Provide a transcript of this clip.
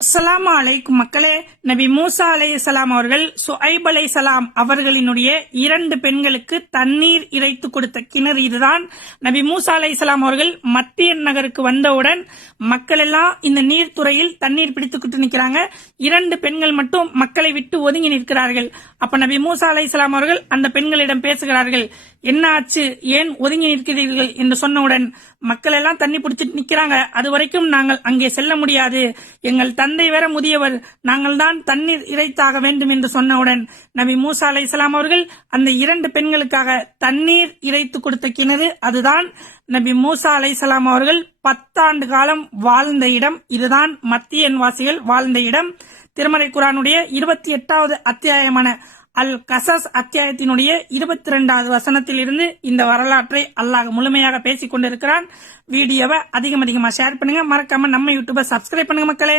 அஸ்ஸலாமு அலைக்கும் மக்களே. நபி மூசா அலைஹிஸ்ஸலாம் அவர்கள் சுஐப் அலைஹிஸ்ஸலாம் அவர்களினுடைய 2 பெண்களுக்கு தண்ணீர் இறைத்து கொடுத்த கிணறு இதுதான். நபி மூசா அலைஹிஸ்ஸலாம் அவர்கள் மத்தியன் நகருக்கு வந்தவுடன் மக்கள் எல்லாம் இந்த நீர்த்துறையில் தண்ணீர் பிடித்துக்கிட்டு நிற்கிறாங்க. 2 பெண்கள் மட்டும் மக்களை விட்டு ஒதுங்கி நிற்கிறார்கள். அப்ப நபி மூசா அலைஹிஸ்ஸலாம் அவர்கள் அந்த பெண்களிடம் பேசுகிறார்கள். என்ன ஆச்சு, ஏன் ஒதுங்கி நிற்கிறீர்கள் என்று சொன்னவுடன் மக்கள் எல்லாம் தண்ணி பிடிச்சிட்டு நிக்கிறாங்க, அது வரைக்கும் நாங்கள் அங்கே செல்ல முடியாது, எங்கள் தந்தை வேற முதியவர், நாங்கள் தான் தண்ணீர் இறைத்தாக வேண்டும் என்று சொன்னவுடன் நபி மூசா அலைஹிஸ்ஸலாம் அவர்கள் அந்த 2 பெண்களுக்காக தண்ணீர் இறைத்து கொடுத்த கிணறு அதுதான். நபி மூசா அலைஹிஸ்ஸலாம் அவர்கள் 10 ஆண்டு காலம் வாழ்ந்த இடம் இதுதான். மத்தியன் வாசிகள் வாழ்ந்த இடம். திருமறை குர்ஆனுடைய 28வது அத்தியாயமான அல் கசஸ் அத்தியாயத்தினுடைய 22வது வசனத்தில் இருந்து இந்த வரலாற்றை அல்லாஹ் முழுமையாக பேசிக் கொண்டிருக்கிறான். வீடியோவை அதிகமா ஷேர் பண்ணுங்க, மறக்காம நம்ம யூடியூபை சப்ஸ்கிரைப் பண்ணுங்க மக்களே.